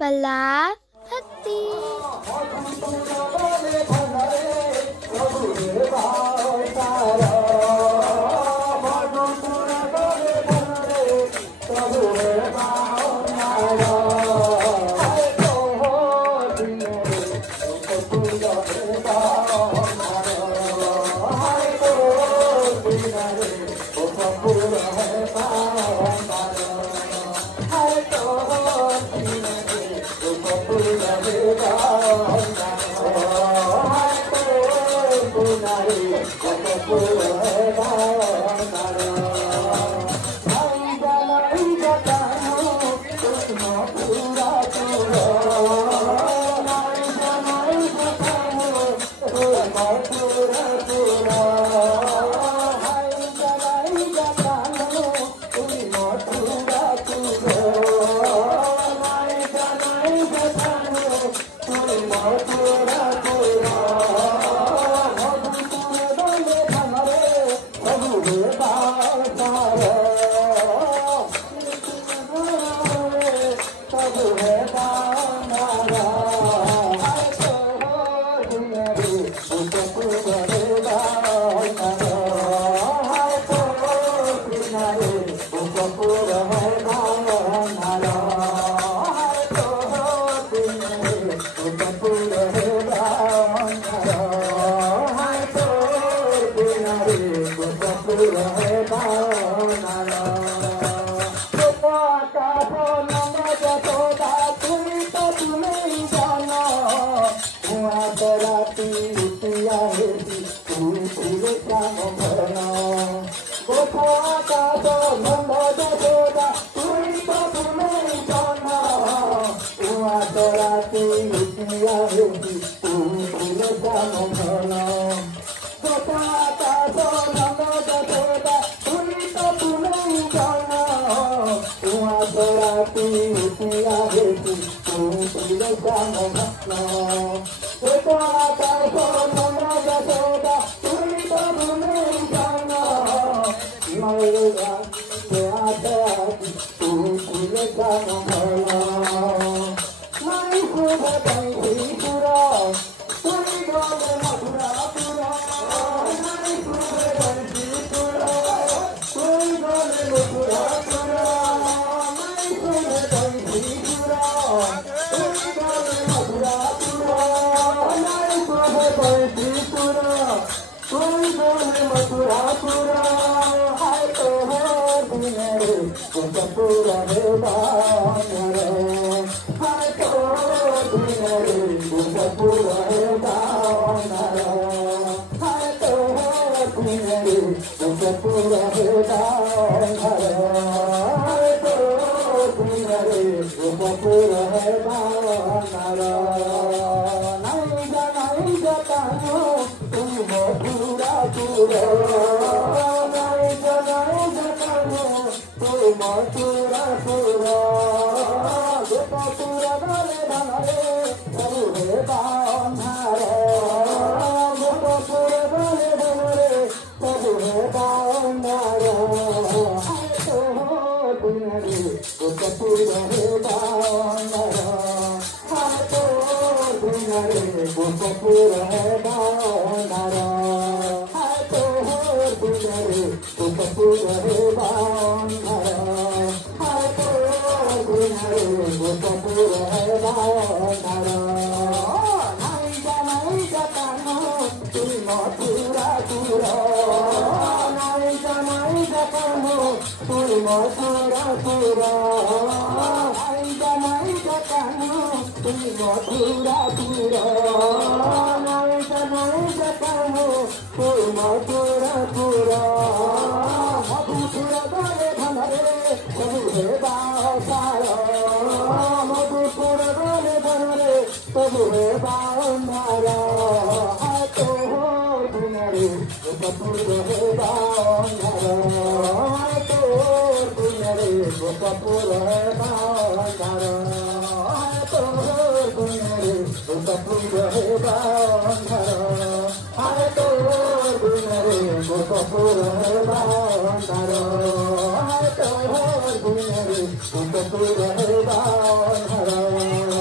पल्ला भक्ति। Hare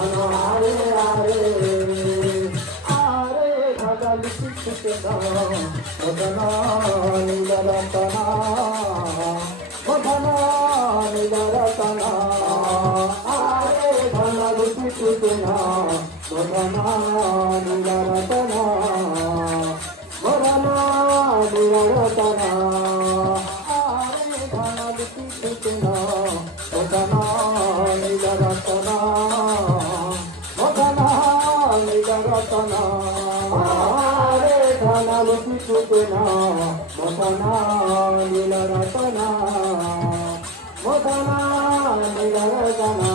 धन हरे हरे हरे भगल कृष्ण मदना निरतना मदना निरतना हरे भगल कृष्ण मदना निरतना मदना निरतना हरे भगल कृष्ण मदना निरतना मदना निरतना हरे भगल कृष्ण मदना निरतना मदना निरतना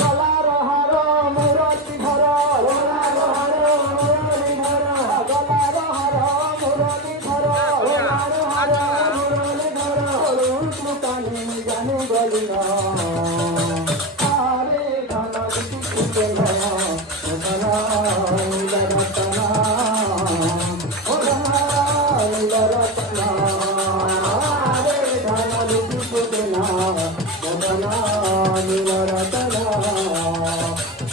गलार हार मुरली धर गलार हार मुरली धर गलार हार मुरली धर गलार हार मुरली धर रुकानी जाने गलिना हरे भगल कृष्ण मदना निरतना मदना निरतना हरे भगल कृष्ण मदना निरतना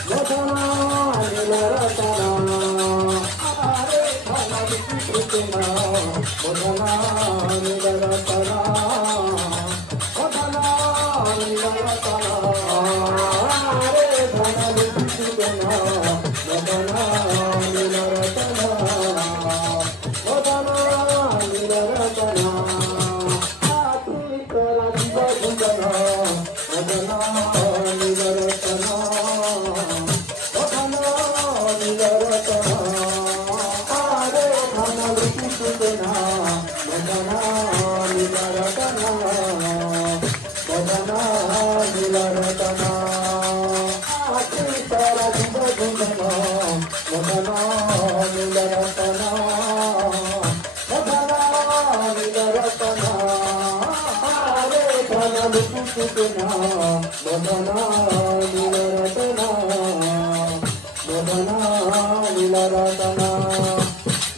मदना निरतना हरे भगल कृष्ण मदना निरतना मदना निरतना हरे भगल कृष्ण मदना निरतना मदना निरतना आती तोरा जीव गुंजन मदना निरतना मदना निरतना हरे भगल कृष्ण मदना निरतना मदना निरतना आती तोरा जीव गुंजन मदना निरतना मदना निरतना हरे भगल कृष्ण मदना निरतना मदना निरतना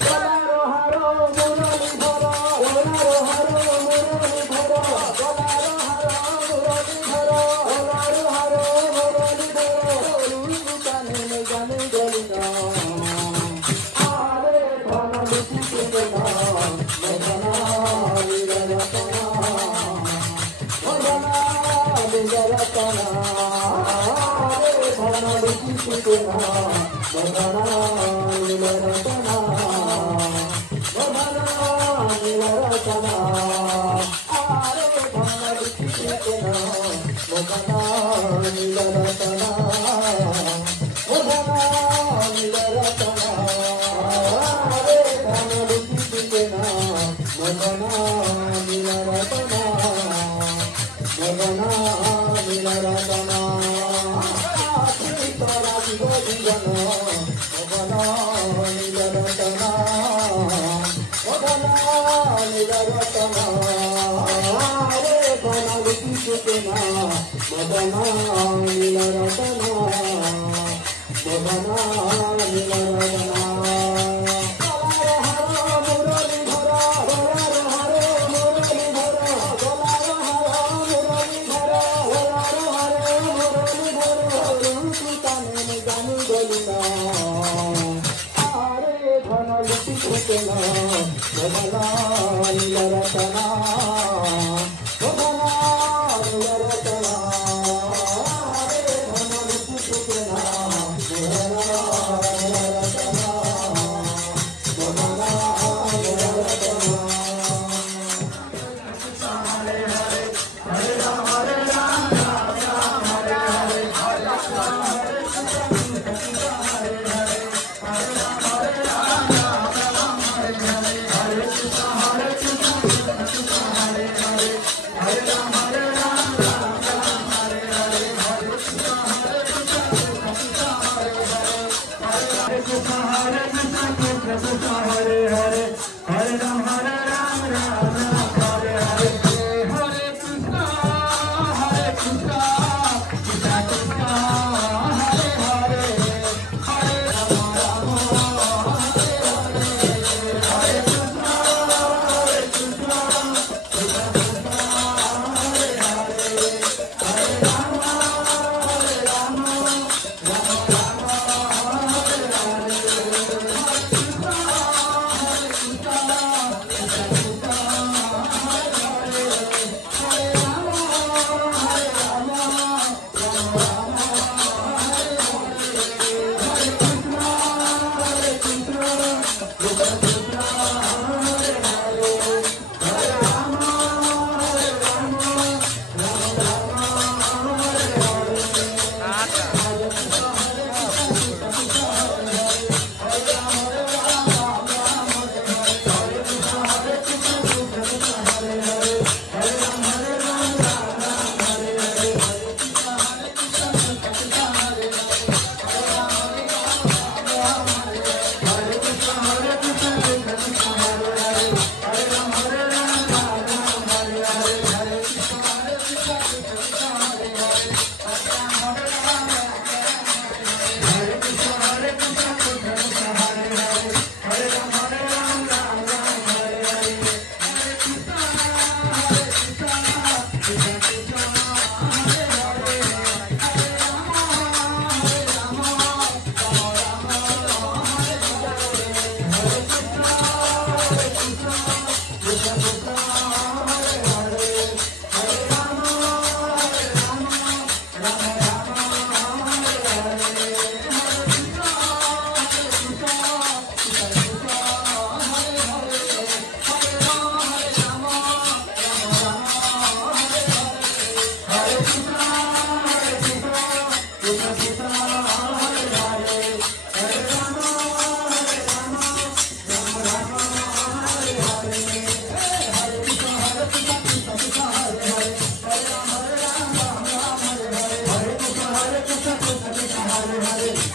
गलार हार मुरली धर गलार हार मुरली धर गलार हार मुरली धर गलार हार मुरली धर रुकानी जाने गलिना हरे भगल कृष्ण मदना निरतना मदना निरतना हरे भगल कृष्ण मदना निरतना मदना निरतना हरे भगल कृष्ण मदना निरतना मदना निरतना हरे भगल कृष्ण मदना निरतना मदना निरतना आती तोरा जीव गुंजन मदना निरतना मदना निरतना हरे भगल कृष्ण मदना निरतना मदना निरतना गलार हार मुरली धर गलार हार मुरली धर गलार हार मुरली धर गलार हार मुरली धर रुकानी जाने गलिना हरे भगल कृष्ण मदना निरतना मदना निरतना हरे भगल कृष्ण मदना निरतना मदना निरतना हरे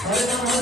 Hare